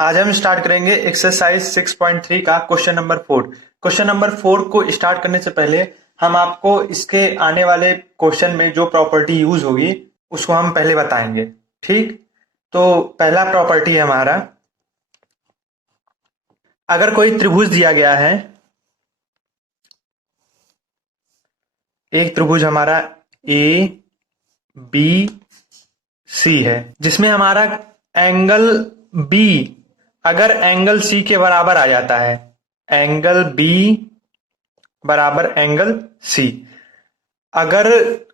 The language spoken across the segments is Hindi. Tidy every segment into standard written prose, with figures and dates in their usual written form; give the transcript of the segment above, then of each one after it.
आज हम स्टार्ट करेंगे एक्सरसाइज 6.3 का क्वेश्चन नंबर 4। क्वेश्चन नंबर 4 को स्टार्ट करने से पहले हम आपको इसके आने वाले क्वेश्चन में जो प्रॉपर्टी यूज होगी उसको हम पहले बताएंगे। ठीक, तो पहला प्रॉपर्टी है हमारा, अगर कोई त्रिभुज दिया गया है, एक त्रिभुज हमारा ए बी सी है, जिसमें हमारा एंगल बी अगर एंगल सी के बराबर आ जाता है, एंगल बी बराबर एंगल सी। अगर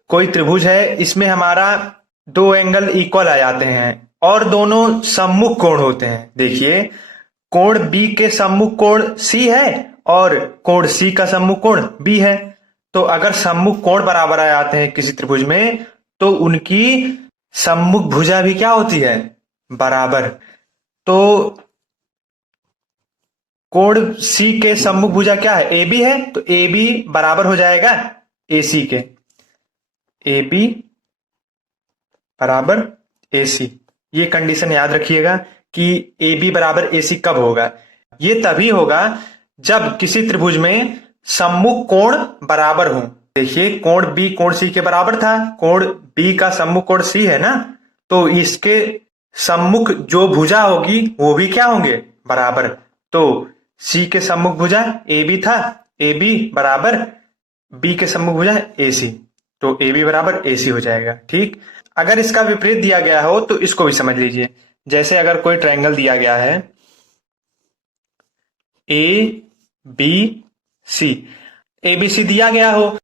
कोई त्रिभुज है, इसमें हमारा दो एंगल इक्वल आ जाते हैं और दोनों सम्मुख कोण होते हैं। देखिए, कोण बी के सम्मुख कोण सी है और कोण सी का सम्मुख कोण बी है। तो अगर सम्मुख कोण बराबर आ जाते हैं किसी त्रिभुज में, तो उनकी सम्मुख भुजा भी क्या होती है, बराबर। तो कोण सी के सम्मुख भुजा क्या है, ए बी है, तो ए बी बराबर हो जाएगा ए सी के, ए बी बराबर ए सी। ये कंडीशन याद रखिएगा कि ए बी बराबर ए सी कब होगा, ये तभी होगा जब किसी त्रिभुज में सम्मुख कोण बराबर हो। देखिए, कोण बी कोण सी के बराबर था, कोण बी का सम्मुख कोण सी है ना, तो इसके सम्मुख जो भुजा होगी वो भी क्या होंगे, बराबर। तो सी के सम्मुख भुजा ए बी था, ए बी बराबर बी के सम्मुख भुजा ए सी, तो ए बी बराबर ए सी हो जाएगा। ठीक, अगर इसका विपरीत दिया गया हो तो इसको भी समझ लीजिए। जैसे अगर कोई ट्रायंगल दिया गया है ए बी सी, ए बी सी दिया गया हो,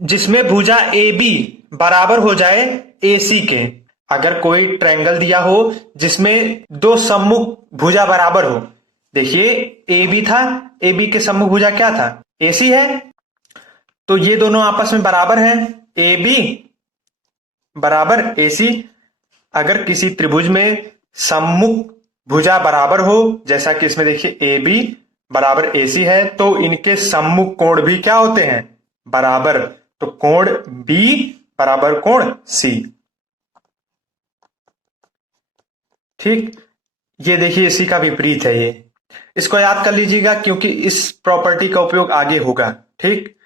जिसमें भुजा ए बी बराबर हो जाए ए सी के। अगर कोई ट्रायंगल दिया हो जिसमें दो सम्मुख भुजा बराबर हो, देखिए ए बी था, ए बी के सम्मुख भुजा क्या था, ए सी है, तो ये दोनों आपस में बराबर हैं, ए बी बराबर ए सी। अगर किसी त्रिभुज में सम्मुख भुजा बराबर हो, जैसा कि इसमें देखिए ए बी बराबर ए सी है, तो इनके सम्मुख कोण भी क्या होते हैं, बराबर। तो कोण बी बराबर कोण सी। ठीक, ये देखिए इसी का विपरीत है, ये इसको याद कर लीजिएगा क्योंकि इस प्रॉपर्टी का उपयोग आगे होगा। ठीक,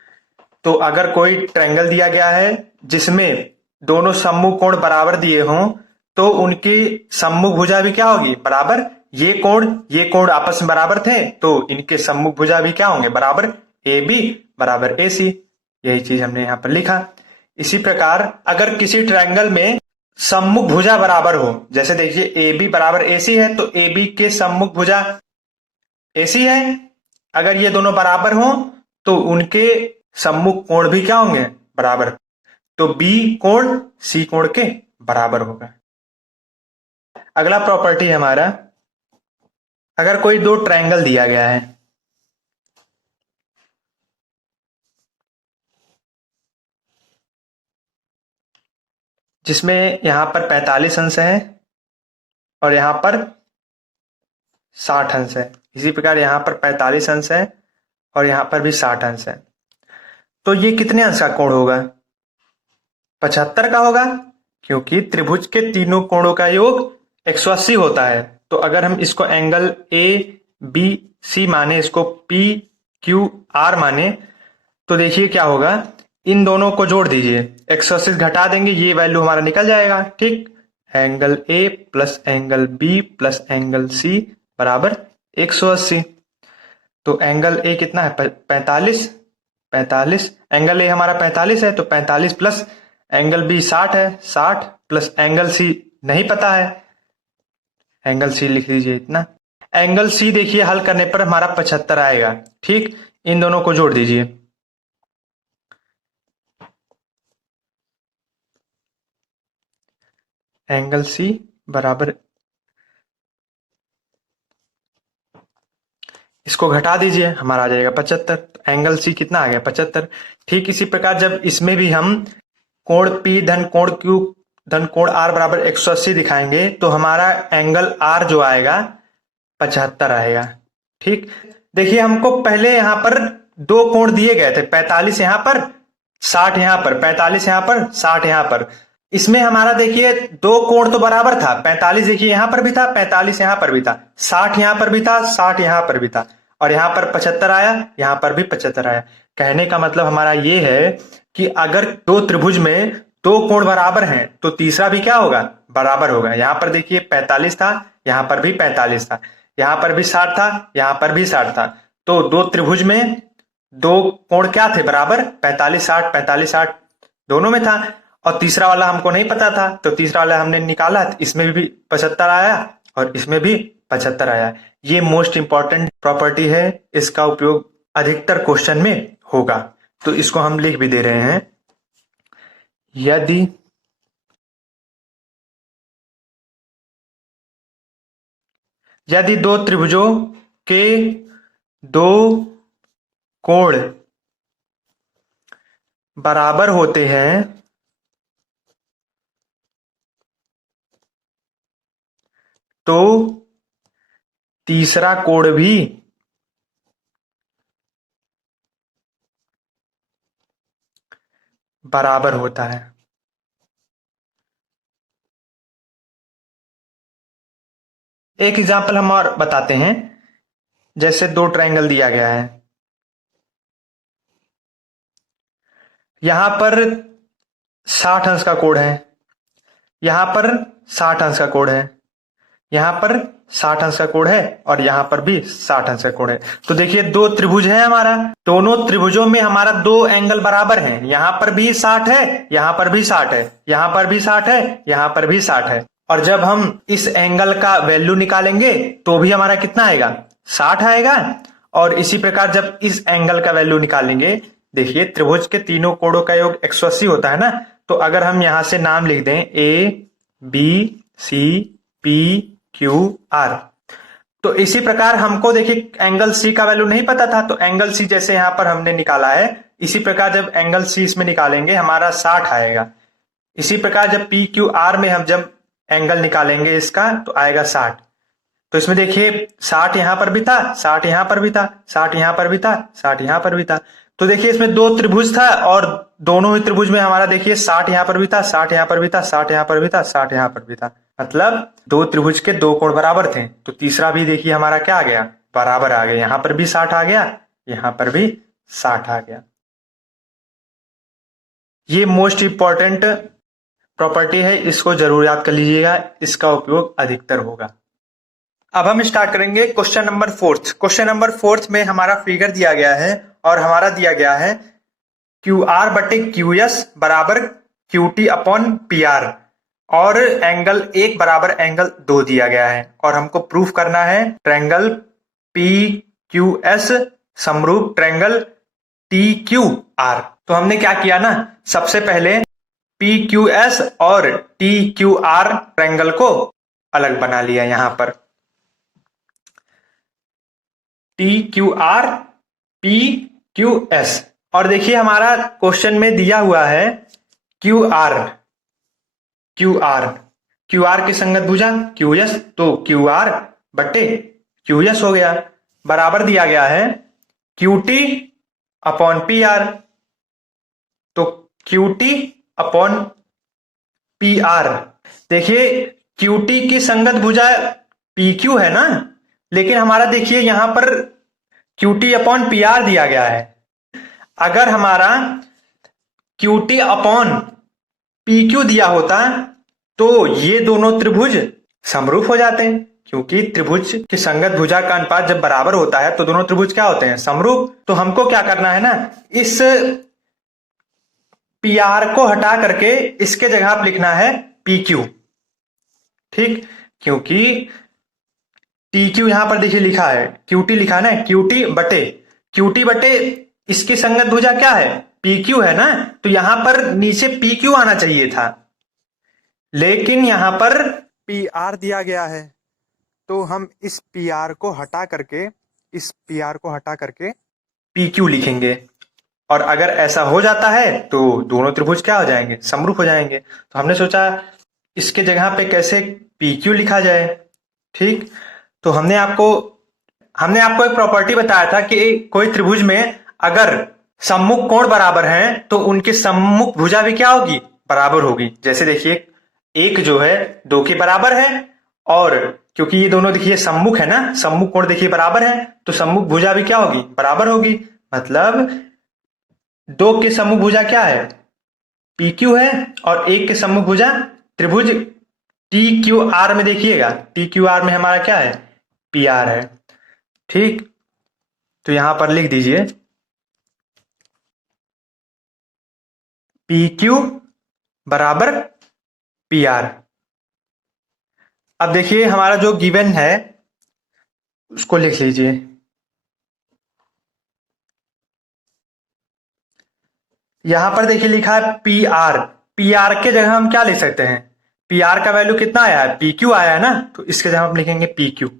तो अगर कोई ट्रायंगल दिया गया है जिसमें दोनों सम्मुख कोण बराबर दिए हों, तो उनकी सम्मुख भुजा भी क्या होगी, बराबर। ये कोण आपस में बराबर थे, तो इनके सम्मुख भुजा भी क्या होंगे, बराबर। ए बी बराबर ए सी, यही चीज हमने यहां पर लिखा। इसी प्रकार अगर किसी ट्रायंगल में सम्मुख भुजा बराबर हो, जैसे देखिए ए बी बराबर ए सी है, तो ए बी के सम्मुख भुजा ए सी है, अगर ये दोनों बराबर हो तो उनके सम्मुख कोण भी क्या होंगे, बराबर। तो बी कोण सी कोण के बराबर होगा। अगला प्रॉपर्टी है हमारा, अगर कोई दो ट्रायंगल दिया गया है, जिसमें यहां पर 45 अंश है और यहां पर 60 अंश है, इसी प्रकार यहां पर 45 अंश है और यहां पर भी 60 अंश है, तो ये कितने अंश का कोण होगा, 75 का होगा, क्योंकि त्रिभुज के तीनों कोणों का योग 180 होता है। तो अगर हम इसको एंगल ए बी सी माने, इसको पी क्यू आर माने, तो देखिए क्या होगा, इन दोनों को जोड़ दीजिए, 180 घटा देंगे, ये वैल्यू हमारा निकल जाएगा। ठीक, angle A plus angle B plus angle C बराबर 180। तो एंगल ए कितना है, 45, 45, एंगल ए हमारा 45 है, तो 45 प्लस एंगल बी 60 है, 60 प्लस एंगल सी नहीं पता है, एंगल सी लिख लीजिए इतना। एंगल सी देखिए हल करने पर हमारा 75 आएगा। ठीक, इन दोनों को जोड़ दीजिए, एंगल सी बराबर, इसको घटा दीजिए, हमारा आ जाएगा 75। एंगल सी कितना आ गया, 75। ठीक, इसी प्रकार जब इसमें भी हम कोण P धन कोण Q धन कोण R बराबर 180 दिखाएंगे, तो हमारा एंगल R जो आएगा 75 आएगा। ठीक, देखिए हमको पहले यहां पर दो कोण दिए गए थे, 45 यहां पर 60 यहां पर, 45 यहां पर 60 यहां पर। इसमें हमारा देखिए दो कोण तो बराबर था, 45 देखिए यहां पर भी था, 45 यहां पर भी था, 60 यहां पर भी था, 60 यहां पर भी था, और यहां पर 75 आया, यहां पर भी 75 आया। कहने का मतलब हमारा ये है कि अगर दो त्रिभुज में दो कोण बराबर हैं तो तीसरा भी क्या होगा, बराबर होगा। यहां पर देखिए 45 था, यहां पर भी 45 था, यहां पर भी 60 था, यहां पर भी 60 था, तो दो त्रिभुज में दो कोण क्या थे, बराबर, 45 60, 45 60 दोनों में था। और तीसरा वाला हमको नहीं पता था, तो तीसरा वाला हमने निकाला, इसमें भी 75 आया और इसमें भी 75 आया। ये मोस्ट इंपॉर्टेंट प्रॉपर्टी है, इसका उपयोग अधिकतर क्वेश्चन में होगा, तो इसको हम लिख भी दे रहे हैं। यदि दो त्रिभुजों के दो कोण बराबर होते हैं तो तीसरा कोण भी बराबर होता है। एक एग्जाम्पल हम और बताते हैं। जैसे दो ट्रायंगल दिया गया है, यहां पर 60 अंश का कोण है, यहां पर 60 अंश का कोण है, यहां पर 60 अंश का कोण है, और यहां पर भी 60 अंश का कोण है। तो देखिए दो त्रिभुज है हमारा, दोनों त्रिभुजों में हमारा दो एंगल बराबर हैं, यहां पर भी 60 है, यहां पर भी 60 है, यहां पर भी 60 है, यहां पर भी 60 है। और जब हम इस एंगल का वैल्यू निकालेंगे तो भी हमारा कितना आएगा, 60 आएगा। और इसी प्रकार जब इस एंगल का वैल्यू निकालेंगे, देखिए त्रिभुज के तीनों कोणों का योग 180 होता है ना, तो अगर हम यहां से नाम लिख दें A B C P Q R, तो इसी प्रकार हमको देखिए एंगल सी का वैल्यू नहीं पता था, तो एंगल सी जैसे यहां पर हमने निकाला है, इसी प्रकार जब एंगल सी इसमें निकालेंगे हमारा 60 आएगा। इसी प्रकार जब पी क्यू आर में हम जब एंगल निकालेंगे इसका तो आएगा 60। तो इसमें देखिए 60 यहां पर भी था, 60 यहां पर भी था, 60 यहां पर भी था, 60 यहां पर भी था। तो देखिए इसमें दो त्रिभुज था और दोनों ही त्रिभुज में हमारा देखिए 60 यहां पर भी था, 60 यहां पर भी था, 60 यहां पर भी था, 60 यहां पर भी था। मतलब दो त्रिभुज के दो कोण बराबर थे, तो तीसरा भी देखिए हमारा क्या आ गया, बराबर आ गया। यहां पर भी 60 आ गया, यहां पर भी 60 आ गया। ये मोस्ट इंपॉर्टेंट प्रॉपर्टी है, इसको जरूर याद कर लीजिएगा, इसका उपयोग अधिकतर होगा। अब हम स्टार्ट करेंगे क्वेश्चन नंबर 4। क्वेश्चन नंबर 4 में हमारा फिगर दिया गया है और हमारा दिया गया है क्यू आर बटे क्यू एस बराबर Q T upon P are, और एंगल 1 बराबर एंगल 2 दिया गया है, और हमको प्रूफ करना है ट्रायंगल पी क्यू एस समरूप ट्रायंगल टी क्यू आर। तो हमने क्या किया ना, सबसे पहले पी क्यू एस और टी क्यू आर ट्रायंगल को अलग बना लिया, यहां पर T Q R P Q S. और देखिए हमारा क्वेश्चन में दिया हुआ है Q R, Q R, Q R की संगत भुजा क्यू एस, तो क्यू आर बटे क्यू एस हो गया, बराबर दिया गया है Q T upon P R, तो Q T upon P R. देखिए क्यू टी की संगत भुजा पी क्यू है ना, लेकिन हमारा देखिए यहां पर Q T upon P are दिया गया है। अगर हमारा Q T upon P Q दिया होता तो ये दोनों त्रिभुज समरूप हो जाते हैं, क्योंकि त्रिभुज की संगत भुजा का अनुपात जब बराबर होता है तो दोनों त्रिभुज क्या होते हैं, समरूप। तो हमको क्या करना है ना, इस पी आर को हटा करके इसके जगह आप लिखना है पी क्यू, ठीक, क्योंकि टी क्यू यहां पर देखिए लिखा है, क्यू टी लिखा है ना, क्यू टी बटे इसकी संगत भुजा क्या है, पी क्यू है ना, तो यहां पर नीचे पी क्यू आना चाहिए था, लेकिन यहां पर पी आर दिया गया है, तो हम इस पी आर को हटा करके, इस पी आर को हटा करके पी क्यू लिखेंगे। और अगर ऐसा हो जाता है तो दोनों त्रिभुज क्या हो जाएंगे, समरूप हो जाएंगे। तो हमने सोचा इसके जगह पे कैसे पी क्यू लिखा जाए, ठीक। तो हमने आपको एक प्रॉपर्टी बताया था कि कोई त्रिभुज में अगर सम्मुख कोण बराबर हैं तो उनकी सम्मुख भुजा भी क्या होगी, बराबर होगी। जैसे देखिए एक जो है 2 के बराबर है, और क्योंकि ये दोनों देखिए सम्मुख है ना, सम्मुख कोण देखिए बराबर है, तो सम्मुख भुजा भी क्या होगी, बराबर होगी। मतलब 2 के सम्मुख भुजा क्या है, पी क्यू है, और 1 के सम्मुख भुजा त्रिभुज टी क्यू आर में देखिएगा, टी क्यू आर में हमारा क्या है, पी आर है। ठीक, तो यहां पर लिख दीजिए पी क्यू बराबर पी आर। अब देखिए हमारा जो गिवन है उसको लिख लीजिए। यहां पर देखिए लिखा है पी आर, पी आर के जगह हम क्या लिख सकते हैं, पी आर का वैल्यू कितना आया है, पी क्यू आया है ना, तो इसके जगह हम लिखेंगे पी क्यू।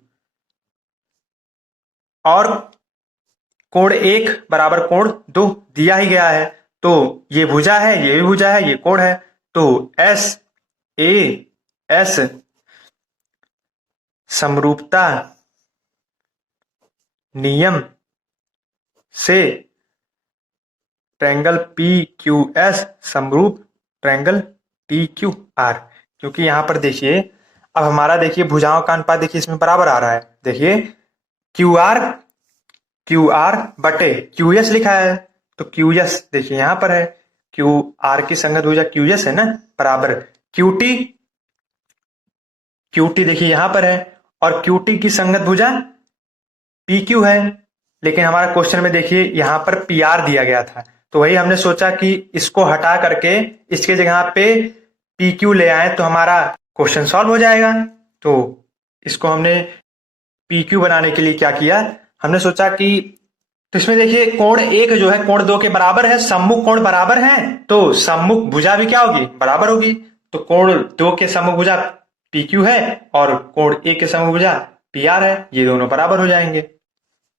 और कोण 1 बराबर कोण 2 दिया ही गया है, तो ये भुजा है, ये भी भुजा है, ये कोण है, तो एस ए एस समरूपता नियम से ट्रायंगल पी क्यू एस समरूप ट्रायंगल टी क्यू आर। क्योंकि यहां पर देखिए अब हमारा देखिए भुजाओं का अनुपात देखिए इसमें बराबर आ रहा है। देखिए क्यू आर बटे क्यू एस लिखा है, तो क्यू एस देखिए यहां पर है, क्यू आर की संगत भुजा क्यू एस है ना, बराबर क्यू टी देखिए यहां पर है, और क्यू टी की संगत भुजा पी क्यू है। लेकिन हमारा क्वेश्चन में देखिए यहां पर पी आर दिया गया था, तो वही हमने सोचा कि इसको हटा करके इसके जगह पे पी क्यू ले आए तो हमारा क्वेश्चन सॉल्व हो जाएगा। तो इसको हमने पी क्यू बनाने के लिए क्या किया, हमने सोचा कि तो इसमें देखिए कोण 1 जो है कोण 2 के बराबर है, सम्मुख कोण बराबर है, तो सम्मुख भुजा भी क्या होगी, बराबर होगी। तो कोण 2 के सम्मुख भुजा पी क्यू है, और कोण 1 के सम्मुख भुजा पी आर है, ये दोनों बराबर हो जाएंगे।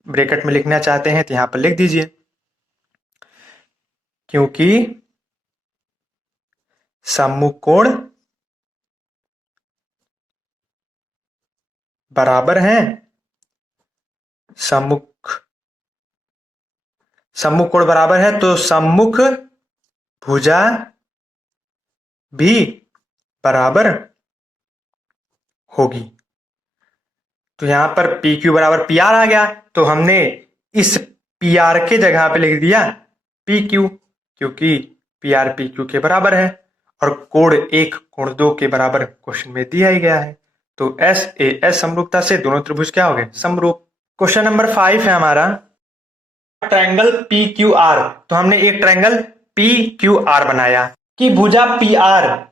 ब्रैकेट में लिखना चाहते हैं तो यहां पर लिख दीजिए, क्योंकि सम्मुख कोण बराबर हैं, सम्मुख कोण बराबर है, तो सम्मुख भुजा भी बराबर होगी। तो यहां पर पी क्यू बराबर पी आर आ गया, तो हमने इस पी आर के जगह पे लिख दिया पी क्यू, क्योंकि पी आर पी क्यू के बराबर है, और कोण 1 कोण 2 के बराबर क्वेश्चन में दिया ही गया है। तो एस ए एस समरूपता से दोनों त्रिभुज क्या हो गए, समरूप। क्वेश्चन नंबर 5 है हमारा ट्रायंगल पी क्यू आर। तो हमने एक ट्रायंगल पी क्यू आर बनाया कि भुजा पी आर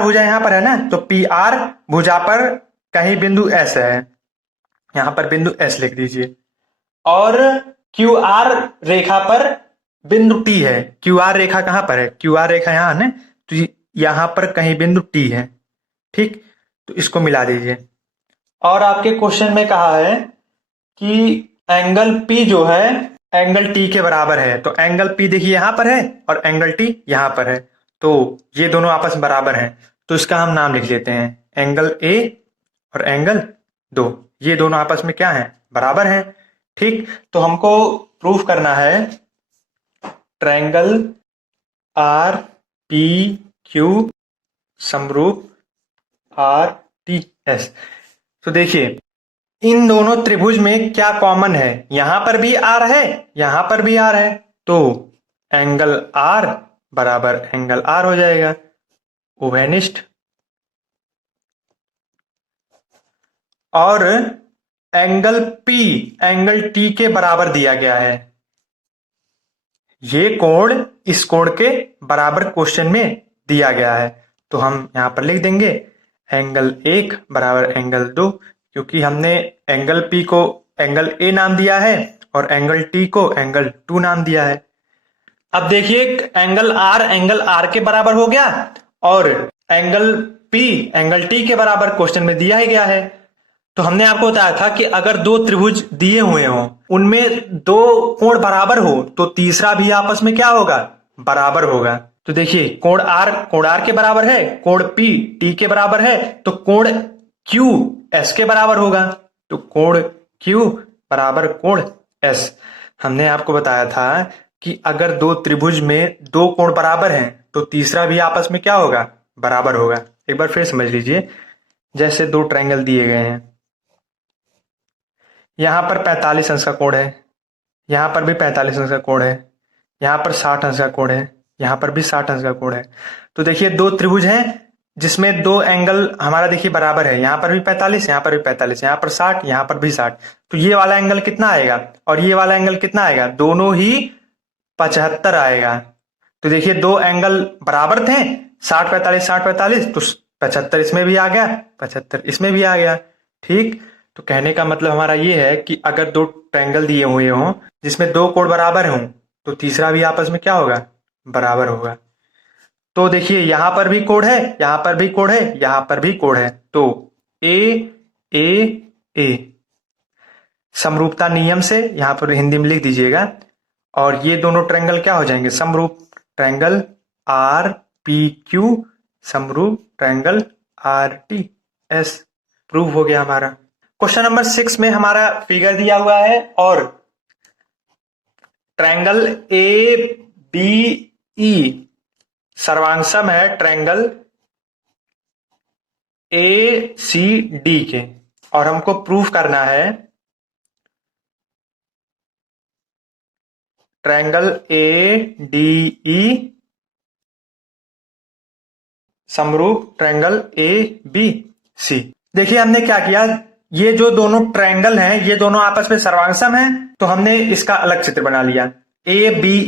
भुजा यहां पर है ना, तो पी आर भुजा पर कहीं बिंदु एस है, यहां पर बिंदु एस लिख दीजिए, और क्यू आर रेखा पर बिंदु टी है। क्यू आर रेखा कहां पर है, क्यू आर रेखा यहां है, तो यहां पर कहीं बिंदु टी है। ठीक, तो इसको मिला दीजिए। और आपके क्वेश्चन में कहा है कि एंगल पी जो है एंगल टी के बराबर है, तो एंगल पी देखिए यहां पर है और एंगल टी यहां पर है, तो ये दोनों आपस में बराबर हैं, तो इसका हम नाम लिख लेते हैं एंगल ए और एंगल 2, ये दोनों आपस में क्या है, बराबर हैं। ठीक, तो हमको प्रूफ करना है ट्रायंगल आर पी क्यू समरूप आर टी एस। तो देखिए इन दोनों त्रिभुज में क्या कॉमन है, यहां पर भी आर है, यहां पर भी आर है, तो एंगल आर बराबर एंगल आर हो जाएगा, उभयनिष्ठ। और एंगल पी एंगल टी के बराबर दिया गया है, ये कोण इस कोण के बराबर क्वेश्चन में दिया गया है, तो हम यहां पर लिख देंगे एंगल 1 बराबर एंगल 2, क्योंकि हमने एंगल पी को एंगल ए नाम दिया है और एंगल टी को एंगल 2 नाम दिया है। अब देखिए एंगल आर के बराबर हो गया, और एंगल पी एंगल टी के बराबर क्वेश्चन में दिया ही गया है। तो हमने आपको बताया था कि अगर दो त्रिभुज दिए हुए हों, उनमें दो कोण बराबर हो, तो तीसरा भी आपस में क्या होगा, बराबर होगा। तो देखिए कोण आर के बराबर है, कोण पी टी के बराबर है, तो कोण क्यू एस के बराबर होगा, तो कोण क्यू बराबर कोण एस। हमने आपको बताया था कि अगर दो त्रिभुज में दो कोण बराबर हैं तो तीसरा भी आपस में क्या होगा, बराबर होगा। एक बार फिर समझ लीजिए, जैसे दो ट्रायंगल दिए गए हैं, यहां पर 45 अंश का कोण है, यहां पर भी 45 अंश का कोण है, यहां पर 60 अंश का कोण है, यहां पर भी 60 अंश का कोण है। तो देखिए दो त्रिभुज हैं जिसमें दो एंगल हमारा देखिए बराबर है, यहां पर भी 45, यहां पर भी 45, यहां पर 60, यहां पर भी 60। तो ये वाला एंगल कितना आएगा और ये वाला एंगल कितना आएगा, दोनों ही 75 आएगा। तो देखिए दो एंगल बराबर थे, 60 45 60 45, तो 75 इसमें भी आ गया, 75 इसमें भी आ गया। ठीक, तो कहने का मतलब हमारा ये है कि अगर दो ट्रायंगल दिए हुए हों जिसमें दो कोण बराबर हों तो तीसरा भी आपस में क्या होगा, बराबर होगा। तो देखिए यहां पर भी कोण है, यहां पर भी कोण है, यहां पर भी कोण है, तो ए ए ए समरूपता नियम से यहां पर हिंदी में लिख दीजिएगा, और ये दोनों ट्रायंगल क्या हो जाएंगे, समरूप। ट्रायंगल आर पी क्यू समरूप triangle R T S, prove हो गया हमारा। क्वेश्चन नंबर 6 में हमारा फिगर दिया हुआ है और ट्रायंगल ए बी ई सर्वांगसम है ट्रायंगल ए सी डी के, और हमको प्रूफ करना है ट्रायंगल ए डी ई समरूप ट्रायंगल ए बी सी। देखिए हमने क्या किया, ये जो दोनों ट्रायंगल हैं ये दोनों आपस में सर्वांगसम हैं, तो हमने इसका अलग चित्र बना लिया, ए बी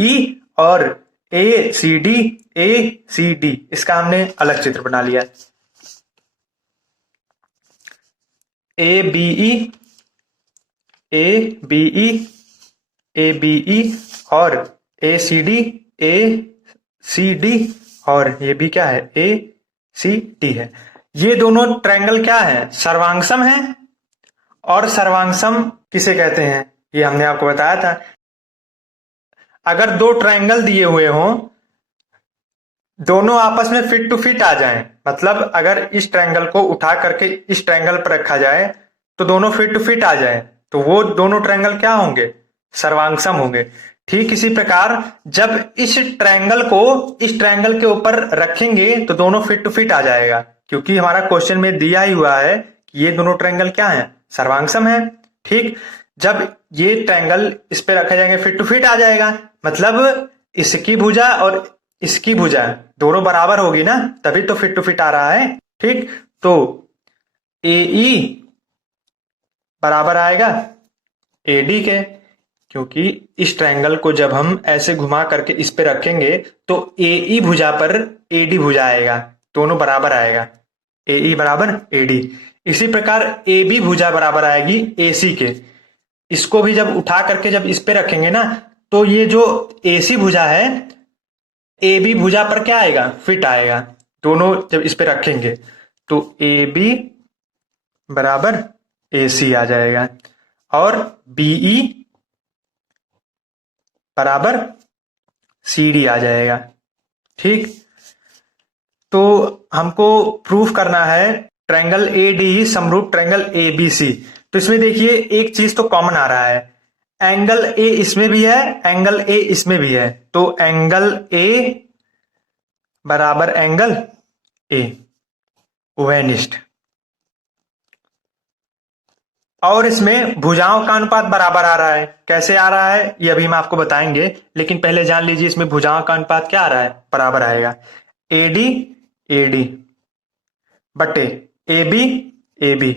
ई और ए सी डी इसका हमने अलग चित्र बना लिया। ए बी ई और ए सी डी और ये भी क्या है, ए सी डी है। ये दोनों ट्रायंगल क्या है, सर्वांगसम है। और सर्वांगसम किसे कहते हैं ये हमने आपको बताया था। अगर दो ट्रायंगल दिए हुए हों, दोनों आपस में फिट टू फिट आ जाएं, मतलब अगर इस ट्रायंगल को उठा करके इस ट्रायंगल पर रखा जाए तो दोनों फिट टू फिट आ जाए, तो वो दोनों ट्रायंगल क्या होंगे, सर्वांगसम होंगे। ठीक इसी प्रकार जब इस ट्रायंगल को इस ट्रायंगल के ऊपर रखेंगे तो दोनों फिट टू फिट आ जाएगा, क्योंकि हमारा क्वेश्चन में दिया ही हुआ है कि ये दोनों ट्रायंगल क्या है, सर्वांगसम है। ठीक, जब ये ट्रायंगल इस पे रखे जाएंगे फिट टू फिट आ जाएगा, मतलब इसकी भुजा और इसकी भुजा दोनों बराबर होगी ना, तभी तो फिट टू फिट आ रहा है। ठीक, तो ए ई बराबर आएगा ए डी के, क्योंकि इस ट्रायंगल को जब हम ऐसे घुमा करके इस पे रखेंगे तो ए ई भुजा पर ए डी भुजा आएगा, दोनों बराबर आएगा, ए ई बराबर ए डी। इसी प्रकार ए बी भुजा बराबर आएगी ए सी के, इसको भी जब उठा करके जब इस पे रखेंगे ना तो ये जो ए सी भुजा है ए बी भुजा पर क्या आएगा, फिट आएगा। दोनों जब इस पे रखेंगे तो ए बी बराबर ए सी आ जाएगा और बीई बराबर सी डी आ जाएगा। ठीक, तो हमको प्रूफ करना है ट्रायंगल ए डी समरूप ट्रायंगल ए बी सी। तो इसमें देखिए एक चीज तो कॉमन आ रहा है, एंगल ए इसमें भी है, एंगल ए इसमें भी है, तो एंगल ए बराबर एंगल ए, उभयनिष्ठ। और इसमें भुजाओं का अनुपात बराबर आ रहा है, कैसे आ रहा है ये अभी हम आपको बताएंगे, लेकिन पहले जान लीजिए इसमें भुजाओं का अनुपात क्या आ रहा है, बराबर आएगा। ए डी बटे ए बी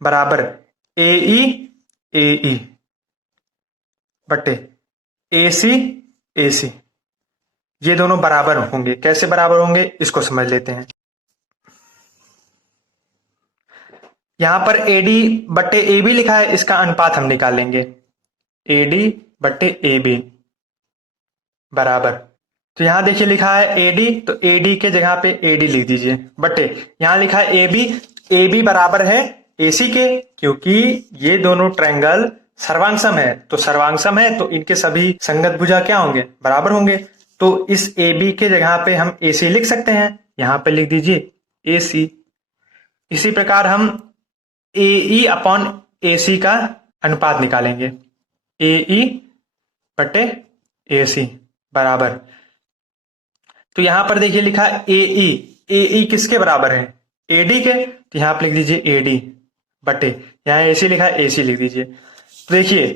बराबर ए ई बटे ए सी। ये दोनों बराबर होंगे, कैसे बराबर होंगे इसको समझ लेते हैं। यहां पर एडी बट्टे ए बी लिखा है, इसका अनुपात हम निकालेंगे, एडी बट्टे ए बी बराबर, तो यहां देखिए लिखा है एडी, तो एडी के जगह पे एडी लिख दीजिए, बट्टे यहां लिखा है ए बी बराबर है एसी के, क्योंकि ये दोनों ट्रायंगल सर्वांगसम है, तो सर्वांगसम है तो इनके सभी संगत भुजा क्या होंगे, बराबर होंगे। तो इस ए बी के जगह पे हम ए सी लिख सकते हैं, यहां पे लिख दीजिए ए सी। इसी प्रकार हम ए ई अपॉन ए सी का अनुपात निकालेंगे, AE बटे AC बराबर, तो यहां पर देखिए लिखा AE किसके बराबर है? AD के, तो यहां पर लिख दीजिए AD बटे, यहां AC लिखा है AC लिख दीजिए। तो देखिए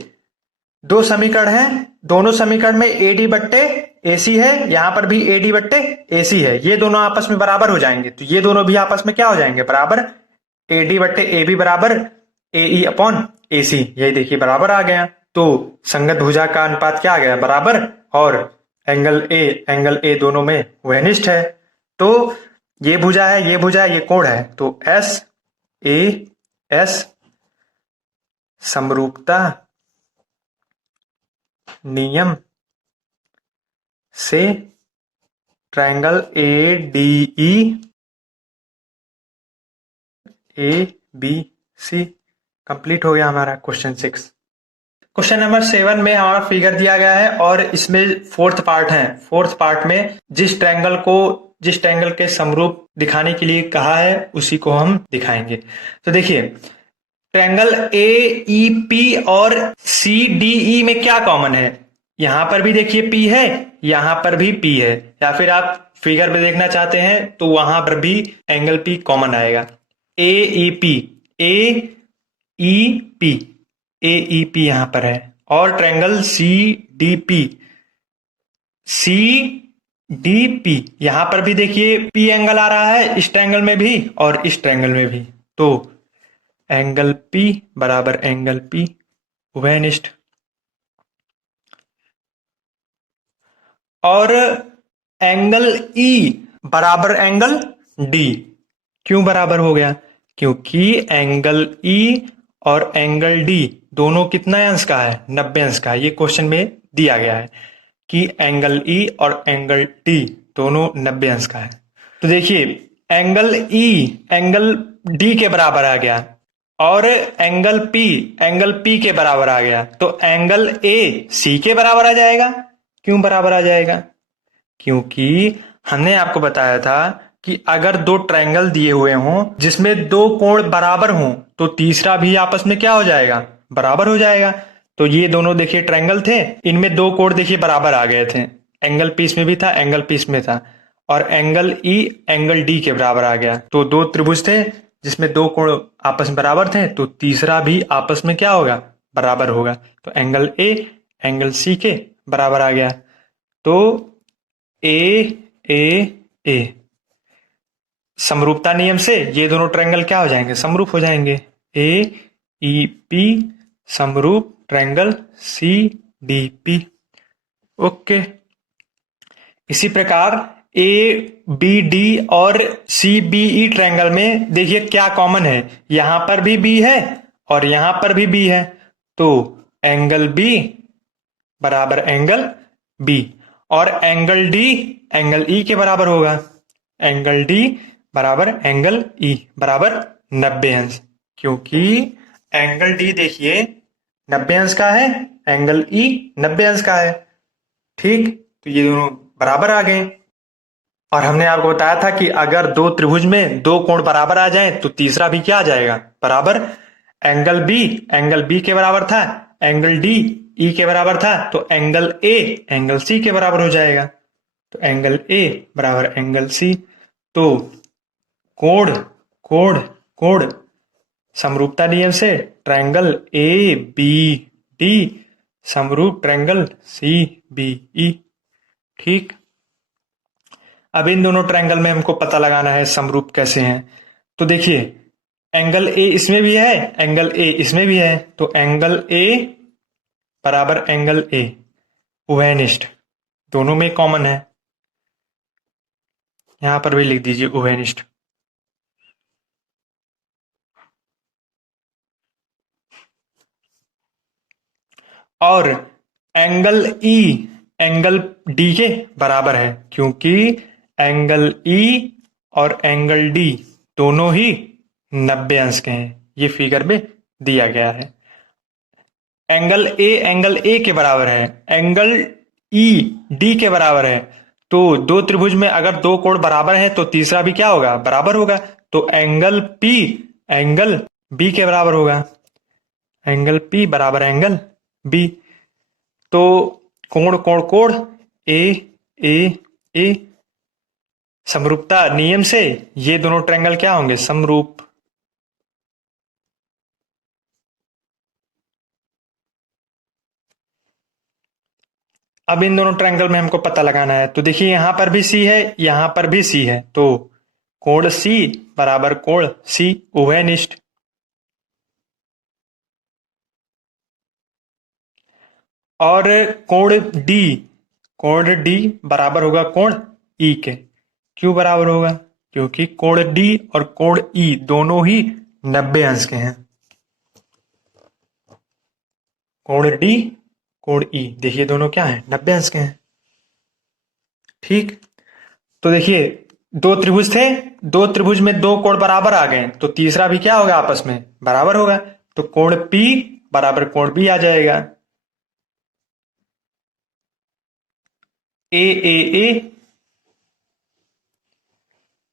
दो समीकरण हैं, दोनों समीकरण में AD बट्टे AC है, यहां पर भी AD बट्टे AC है, ये दोनों आपस में बराबर हो जाएंगे, तो ये दोनों भी आपस में क्या हो जाएंगे? बराबर। AD बट्टे AB बराबर AE अपॉन AC, यही देखिए बराबर आ गया। तो संगत भुजा का अनुपात क्या आ गया? बराबर। और एंगल ए दोनों में वहनिष्ठ है, तो ये भुजा है, ये भुजा है, ये कोण है, तो SAS समरूपता नियम से ट्रायंगल ADE ABC कंप्लीट हो गया हमारा क्वेश्चन 6। क्वेश्चन नंबर 7 में हमारा फिगर दिया गया है और इसमें फोर्थ पार्ट है। फोर्थ पार्ट में जिस ट्रायंगल के समरूप दिखाने के लिए कहा है उसी को हम दिखाएंगे। तो देखिए ट्रायंगल AEP और CDE में क्या कॉमन है? यहां पर भी देखिए P है, यहां पर भी P है, या फिर आप फिगर में देखना चाहते हैं तो वहां पर भी एंगल P कॉमन आएगा। AEP यहां पर है, और ट्रायंगल CDP यहां पर भी देखिए P एंगल आ रहा है, इस ट्रायंगल में भी और इस ट्रायंगल में भी, तो एंगल P बराबर एंगल P उभयनिष्ठ। और एंगल E बराबर एंगल D, क्यों बराबर हो गया? क्योंकि एंगल E और एंगल D दोनों कितना अंश का है? 90 अंश का है। ये क्वेश्चन में दिया गया है कि एंगल E और एंगल D दोनों 90 अंश का है। तो देखिए एंगल E एंगल D के बराबर आ गया, और एंगल P के बराबर आ गया, तो एंगल A C के बराबर आ जाएगा। क्यों बराबर आ जाएगा? क्योंकि हमने आपको बताया था कि अगर दो ट्रायंगल दिए हुए हों जिसमें दो कोण बराबर हों तो तीसरा भी आपस में क्या हो जाएगा? बराबर हो जाएगा। तो ये दोनों देखिए ट्रायंगल थे, इनमें दो कोण देखिए बराबर आ गए थे, एंगल P इसमें भी था, एंगल P इसमें था, और एंगल E एंगल D के बराबर आ गया। तो दो त्रिभुज थे जिसमें दो कोण आपस में बराबर थे, तो तीसरा भी आपस में क्या होगा? बराबर होगा। तो एंगल A एंगल C के बराबर आ गया। तो ए समरूपता नियम से ये दोनों ट्रायंगल क्या हो जाएंगे? समरूप हो जाएंगे। AEP समरूप ट्रायंगल CDP। ओके, इसी प्रकार ABD और CBE ट्रायंगल में देखिए क्या कॉमन है? यहां पर भी B है और यहां पर भी B है, तो एंगल B बराबर एंगल B, और एंगल D एंगल E के बराबर होगा। एंगल D बराबर एंगल E बराबर 90 अंश, क्योंकि एंगल D देखिए 90 अंश का है, एंगल E 90 अंश का है। ठीक, तो ये दोनों बराबर आ गए। और हमने आपको बताया था कि अगर दो त्रिभुज में दो कोण बराबर आ जाए तो तीसरा भी क्या आ जाएगा? बराबर। एंगल B के बराबर था, एंगल D E के बराबर था, तो एंगल A एंगल C के बराबर हो जाएगा। तो एंगल A बराबर एंगल C, तो कोण कोण कोण समरूपता नियम से ट्रायंगल ABD समरूप ट्रायंगल CBE। ठीक, अब इन दोनों ट्रायंगल में हमको पता लगाना है समरूप कैसे हैं। तो देखिए एंगल A इसमें भी है, एंगल A इसमें भी है, तो एंगल A बराबर एंगल A उभयनिष्ठ, दोनों में कॉमन है, यहां पर भी लिख दीजिए उभयनिष्ठ। और एंगल E एंगल D के बराबर है, क्योंकि एंगल E और एंगल D दोनों ही 90 अंश के हैं, ये फिगर में दिया गया है। एंगल A के बराबर है, एंगल E D के बराबर है, तो दो त्रिभुज में अगर दो कोण बराबर हैं तो तीसरा भी क्या होगा? बराबर होगा। तो एंगल P एंगल B के बराबर होगा, एंगल P बराबर एंगल B। तो कोण कोण कोण ए ए ए, समरूपता नियम से ये दोनों ट्रायंगल क्या होंगे? समरूप। अब इन दोनों ट्रायंगल में हमको पता लगाना है। तो देखिए यहां पर भी सी है, यहां पर भी सी है, तो कोण सी बराबर कोण सी उभयनिष्ठ। और कोण डी बराबर होगा कोण ई के। क्यों बराबर होगा? क्योंकि कोण डी और कोण ई दोनों ही 90 अंश के हैं। कोण डी कोण ई देखिए दोनों क्या है? 90 अंश के हैं। ठीक, तो देखिए दो त्रिभुज थे, दो त्रिभुज में दो कोण बराबर आ गए, तो तीसरा भी क्या होगा? आपस में बराबर होगा। तो कोण पी बराबर कोण बी आ जाएगा। ए ए ए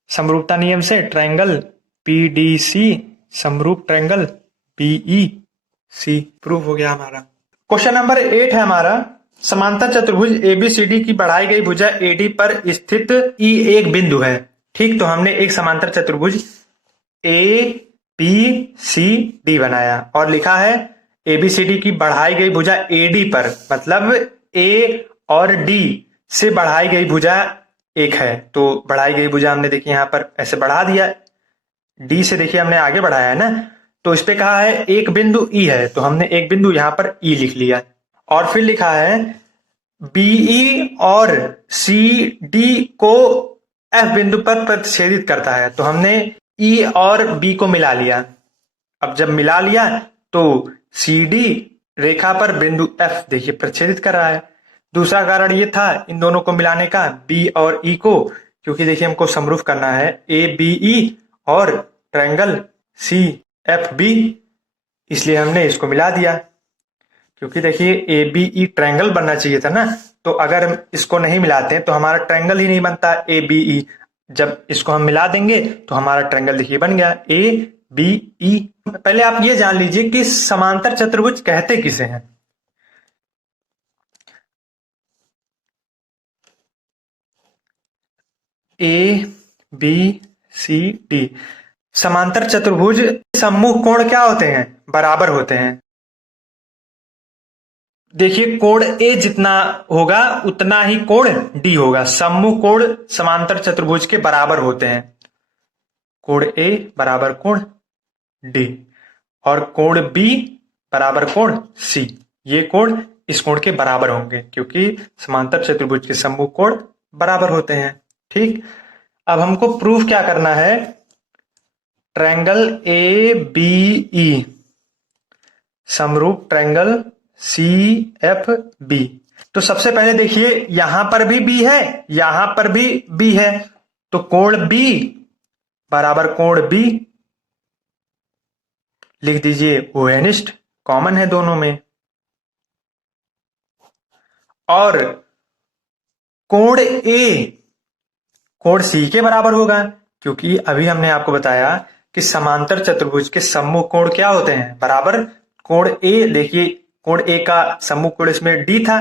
समरूपता नियम से ट्रायंगल पीडीसी समरूप ट्रायंगल बीईसी प्रूफ हो गया हमारा। क्वेश्चन नंबर 8 है हमारा, समांतर चतुर्भुज एबीसीडी की बढ़ाई गई भुजा एडी पर स्थित ई एक बिंदु है। ठीक, तो हमने एक समांतर चतुर्भुज ए बी सी डी बनाया और लिखा है एबीसीडी की बढ़ाई गई भुजा एडी पर, मतलब ए और डी से बढ़ाई गई भुजा एक है। तो बढ़ाई गई भुजा हमने देखिए यहां पर ऐसे बढ़ा दिया, डी से देखिए हमने आगे बढ़ाया है ना, तो इस पे कहा है एक बिंदु ई है, तो हमने एक बिंदु यहां पर ई लिख लिया। और फिर लिखा है बीई और सी डी को एफ बिंदु पर प्रतिच्छेदित करता है, तो हमने ई और बी को मिला लिया। अब जब मिला लिया तो सी डी रेखा पर बिंदु एफ देखिए प्रतिच्छेदित कर रहा है। दूसरा कारण ये था इन दोनों को मिलाने का, बी और ई को, क्योंकि देखिए हमको समरूप करना है ए बी ई और ट्रायंगल सी एफ बी, इसलिए हमने इसको मिला दिया। क्योंकि देखिए ए बी ई ट्रायंगल बनना चाहिए था ना, तो अगर हम इसको नहीं मिलाते तो हमारा ट्रायंगल ही नहीं बनता ए बी ई। जब इसको हम मिला देंगे तो हमारा ट्रायंगल देखिए बन गया ए बी ई। पहले आप ये जान लीजिए कि समांतर चतुर्भुज कहते किसे हैं। ए बी सी डी समांतर चतुर्भुज सम्मुख कोण क्या होते हैं? बराबर होते हैं। देखिए कोण ए जितना होगा उतना ही कोण डी होगा। सम्मुख कोण समांतर चतुर्भुज के बराबर होते हैं। कोण ए बराबर कोण डी और कोण बी बराबर कोण सी, ये कोण इस कोण के बराबर होंगे क्योंकि समांतर चतुर्भुज के सम्मुख कोण बराबर होते हैं। ठीक, अब हमको प्रूफ क्या करना है? ट्रायंगल ए बी ई समरूप ट्रायंगल सी एफ बी। तो सबसे पहले देखिए यहां पर भी बी है, यहां पर भी बी है, तो कोण बी बराबर कोण बी लिख दीजिए। ओहेनिस्ट कॉमन है दोनों में। और कोण ए कोण सी के बराबर होगा, क्योंकि अभी हमने आपको बताया कि समांतर चतुर्भुज के सम्मुख कोण क्या होते हैं? बराबर। कोण ए देखिए कोण ए का सम्मुख कोण इसमें डी था,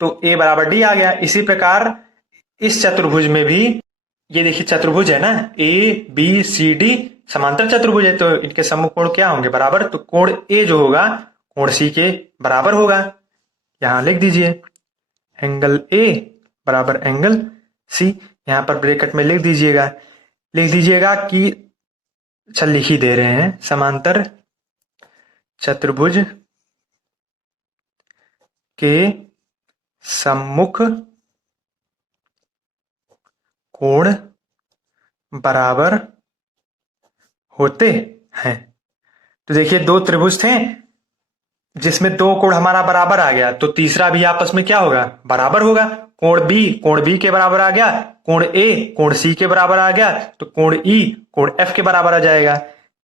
तो ए बराबर डी आ गया। इसी प्रकार इस चतुर्भुज में भी ये देखिए चतुर्भुज है ना, ए बी सी डी समांतर चतुर्भुज है, तो इनके सम्मुख कोण क्या होंगे? बराबर। तो कोण ए जो होगा कोण सी के बराबर होगा। यहां लिख दीजिए एंगल ए बराबर एंगल सी, यहां पर ब्रैकेट में लिख दीजिएगा कि चल लिख ही दे रहे हैं, समांतर चतुर्भुज के सम्मुख कोण बराबर होते हैं। तो देखिए दो त्रिभुज थे जिसमें दो कोण हमारा बराबर आ गया, तो तीसरा भी आपस में क्या होगा? बराबर होगा। कोण बी के बराबर आ गया, कोण ए कोण सी के बराबर आ गया, तो कोण ई कोण एफ के बराबर आ जाएगा।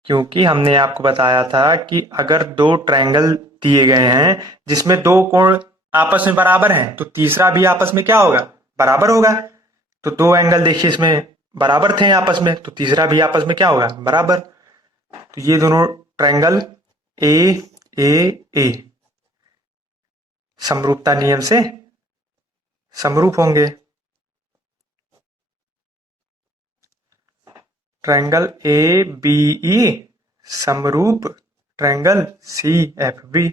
क्योंकि हमने आपको बताया था कि अगर दो ट्रायंगल दिए गए हैं जिसमें दो कोण आपस में बराबर हैं, तो तीसरा भी आपस में क्या होगा? बराबर होगा। तो दो एंगल देखिए इसमें बराबर थे आपस में, तो तीसरा भी आपस में क्या होगा? बराबर। तो ये दोनों ट्रायंगल ए ए ए समरूपता नियम से समरूप होंगे। ट्रायंगल ए बी ई समरूप triangle C F B.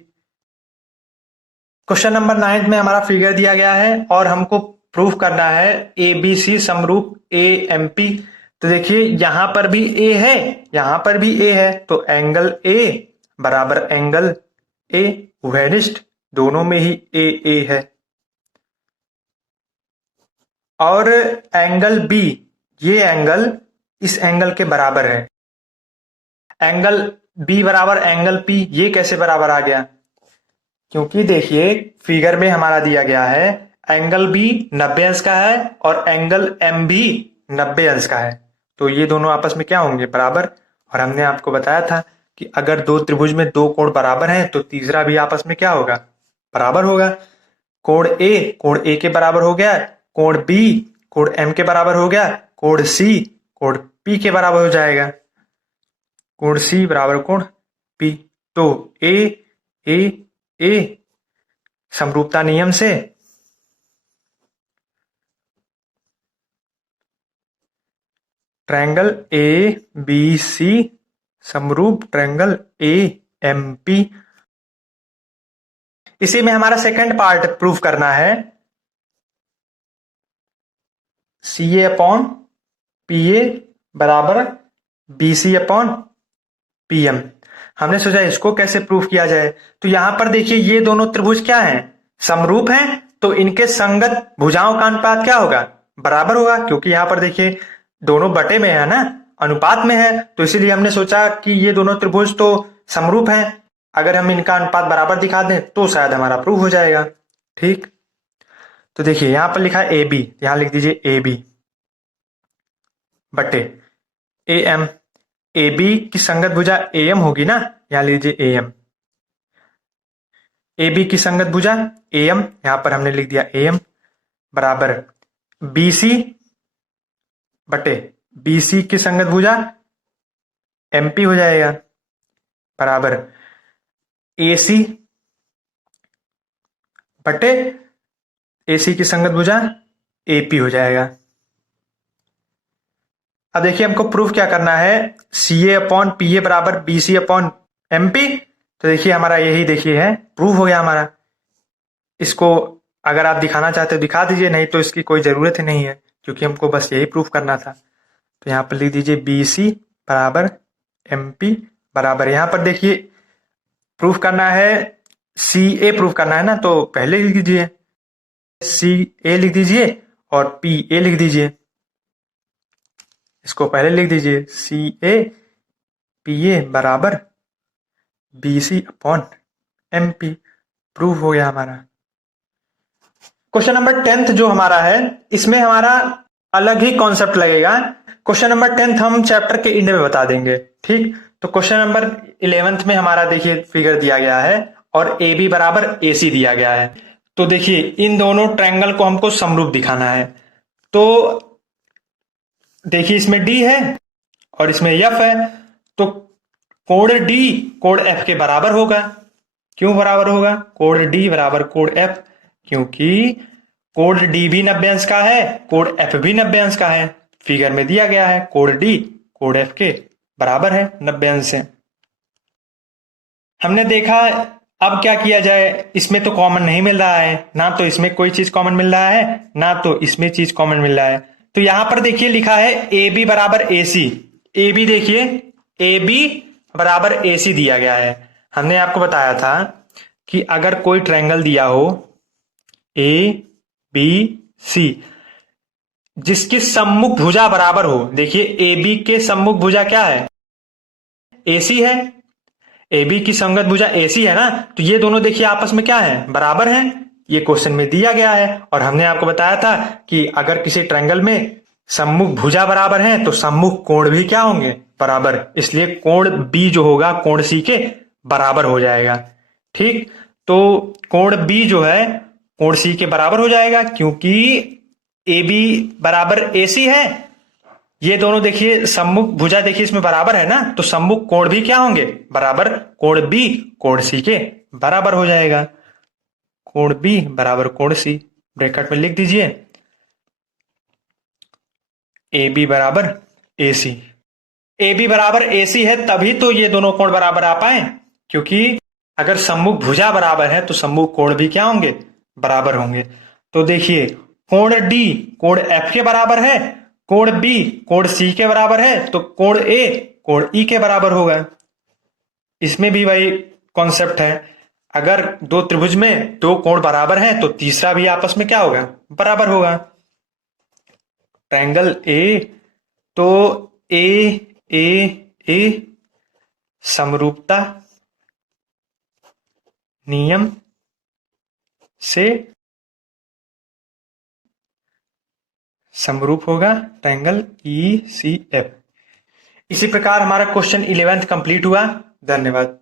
Question number 9 में हमारा फिगर दिया गया है और हमको प्रूफ करना है ए बी सी समरूप ए एम पी। तो देखिए यहां पर भी ए है, यहां पर भी ए है, तो एंगल ए बराबर एंगल ए उभयनिष्ठ, दोनों में ही ए है। और एंगल बी, ये एंगल इस एंगल के बराबर है। एंगल बी बराबर एंगल पी, ये कैसे बराबर आ गया? क्योंकि देखिए फिगर में हमारा दिया गया है एंगल बी 90 अंश का है और एंगल एम भी 90 अंश का है, तो ये दोनों आपस में क्या होंगे? बराबर। और हमने आपको बताया था कि अगर दो त्रिभुज में दो कोण बराबर हैं तो तीसरा भी आपस में क्या होगा? बराबर होगा। कोण ए के बराबर हो गया, कोण बी कोण एम के बराबर हो गया, कोण सी कोण पी के बराबर हो जाएगा। कोण सी बराबर कोण पी, तो ए समरूपता नियम से ट्रायंगल ए बी सी समरूप ट्रायंगल ए एम पी। इसी में हमारा सेकंड पार्ट प्रूफ करना है सी ए अपॉन पी ए बराबर B C upon P M. हमने सोचा इसको कैसे प्रूफ किया जाए। तो यहां पर देखिए ये दोनों त्रिभुज क्या हैं? समरूप हैं, तो इनके संगत भुजाओं का अनुपात क्या होगा? बराबर होगा, क्योंकि यहां पर देखिए दोनों बटे में है ना, अनुपात में है, तो इसीलिए हमने सोचा कि ये दोनों त्रिभुज तो समरूप हैं, अगर हम इनका अनुपात बराबर दिखा दें तो शायद हमारा प्रूफ हो जाएगा। ठीक, तो देखिए यहां पर लिखा है ए बी, यहां लिख दीजिए ए बी बटे ए एम। ए बी की संगत भुजा ए एम होगी ना, यहां लीजिए ए एम। ए बी की संगत भुजा ए एम, यहां पर हमने लिख दिया ए एम बराबर बी सी बटे बी सी की संगत भुजा एम पी हो जाएगा बराबर ए सी बटे ए सी की संगत भुजा ए पी हो जाएगा। अब देखिए हमको प्रूफ क्या करना है, सी ए अपॉन पी ए बराबर B C upon M P. तो देखिए हमारा यही देखिए है, प्रूफ हो गया हमारा। इसको अगर आप दिखाना चाहते हो दिखा दीजिए, नहीं तो इसकी कोई ज़रूरत ही नहीं है, क्योंकि हमको बस यही प्रूफ करना था। तो यहाँ पर लिख दीजिए बी सी बराबर एम पी बराबर, यहाँ पर देखिए प्रूफ करना है सी ए प्रूफ करना है ना, तो पहले लिख दीजिए सी ए लिख दीजिए और पी ए लिख दीजिए, इसको पहले लिख दीजिए सी ए पी ए बराबर B C upon M P. Proof हो गया हमारा। क्वेश्चन नंबर 10 जो हमारा है, इसमें हमारा अलग ही कॉन्सेप्ट लगेगा। क्वेश्चन नंबर 10 हम चैप्टर के एंड में बता देंगे। ठीक, तो क्वेश्चन नंबर 11 में हमारा देखिए फिगर दिया गया है और ए बी बराबर ए सी दिया गया है। तो देखिए इन दोनों ट्रायंगल को हमको समरूप दिखाना है। तो देखिए इसमें डी है और इसमें एफ है, तो कोण डी कोण एफ के बराबर होगा। क्यों बराबर होगा? कोण डी बराबर कोण एफ, क्योंकि कोण डी भी 90 अंश का है, कोण एफ भी 90 अंश का है। फिगर में दिया गया है कोण डी कोण एफ के बराबर है 90 अंश से। हमने देखा अब क्या किया जाए, इसमें तो कॉमन नहीं मिल रहा है, ना तो इसमें कोई चीज कॉमन मिल रहा है, ना तो इसमें चीज कॉमन मिल रहा है। तो यहां पर देखिए लिखा है ए बी बराबर ए सी। ए बी देखिए ए बी बराबर ए सी दिया गया है। हमने आपको बताया था कि अगर कोई ट्रायंगल दिया हो ए बी सी जिसकी सम्मुख भुजा बराबर हो, देखिए ए बी के सम्मुख भुजा क्या है? ए सी है। ए बी की संगत भुजा ए सी है ना, तो ये दोनों देखिए आपस में क्या है? बराबर हैं। ये क्वेश्चन में दिया गया है और हमने आपको बताया था कि अगर किसी ट्रायंगल में सम्मुख भुजा बराबर है तो सम्मुख कोण भी क्या होंगे? बराबर। इसलिए कोण बी जो होगा कोण सी के बराबर हो जाएगा। ठीक, तो कोण बी जो है कोण सी के बराबर हो जाएगा, क्योंकि ए बी बराबर ए सी है। ये दोनों देखिए सम्मुख भुजा देखिए इसमें बराबर है ना, तो सम्मुख कोण भी क्या होंगे? बराबर। कोण बी कोण सी के बराबर हो जाएगा। कोण बी बराबर कोण सी, ब्रैकेट में लिख दीजिए ए बी बराबर ए सी। ए बी बराबर ए सी है तभी तो ये दोनों कोण बराबर आ पाए, क्योंकि अगर सम्मुख भुजा बराबर है तो सम्मुख कोण भी क्या होंगे, बराबर होंगे। तो देखिए कोण डी कोण एफ के बराबर है, कोण बी कोण सी के बराबर है, तो कोण ए कोण ई के बराबर होगा। इसमें भी वही कॉन्सेप्ट है, अगर दो त्रिभुज में दो कोण बराबर हैं तो तीसरा भी आपस में क्या होगा, बराबर होगा। ट्रायंगल ए, तो ए ए ए समरूपता नियम से समरूप होगा ट्रायंगल ई सी एफ। इसी प्रकार हमारा क्वेश्चन 11th कंप्लीट हुआ। धन्यवाद।